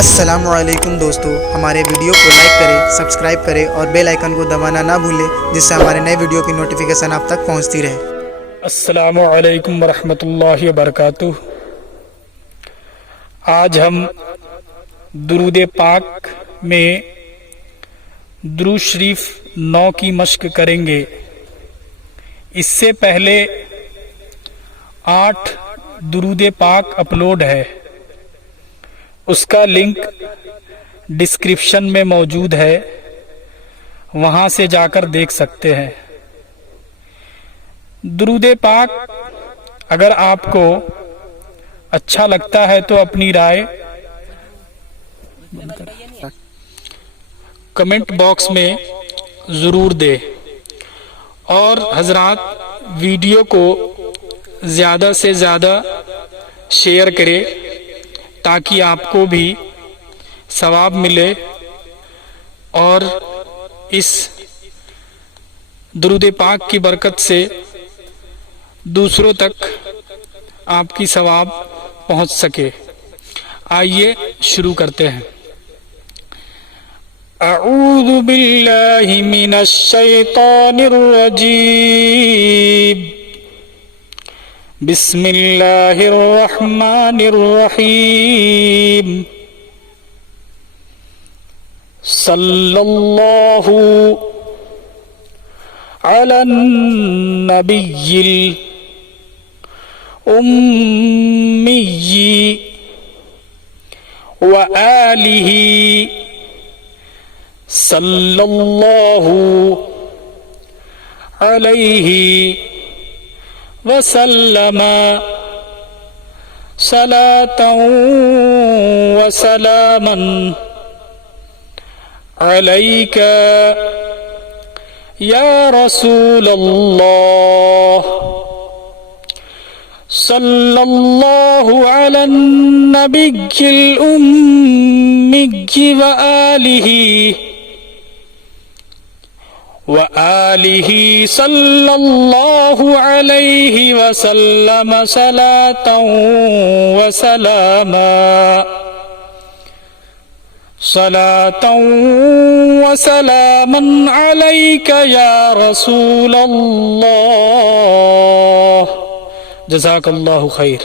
अस्सलामुअलैकुम दोस्तों, हमारे वीडियो को लाइक करें, सब्सक्राइब करें और बेल आइकन को दबाना ना भूलें, जिससे हमारे नए वीडियो की नोटिफिकेशन आप तक पहुंचती रहे। अस्सलामुअलैकुम वरहमतुल्लाहि वबरकातुह। आज हम दुरूद पाक में दुरूद शरीफ 9 की मश्क करेंगे। इससे पहले 8 दुरूद पाक अपलोड है, उसका लिंक डिस्क्रिप्शन में मौजूद है, वहां से जाकर देख सकते हैं। दुरूद पाक अगर आपको अच्छा लगता है तो अपनी राय कमेंट बॉक्स में ज़रूर दे और हजरात वीडियो को ज़्यादा से ज़्यादा शेयर करें ताकि आपको भी सवाब मिले और इस दुरूद पाक की बरकत से दूसरों तक आपकी सवाब पहुंच सके। आइए शुरू करते हैं। अऊज़ु बिल्लाहि मिनश शैतानिर रजीम। बिस्मिल्लाहिर रहमानिर रहीम। सल्लल्लाहु अलन नबिय्यिल उम्मिय्यि व आलिहि सल्लल्लाहु अलैहि वसल्लम सलातन व सलामन अलैका या रसूल अल्लाह। सल्लल्लाहु अलन नबिय्यिल उम्मिय्यि व आलिहि सल्लल्लाहु अलैहि वसल्लम सलातन व सलामा सलातन व सलामन अलैका या रसूल अल्लाह। जज़ाकल्लाहु खैर।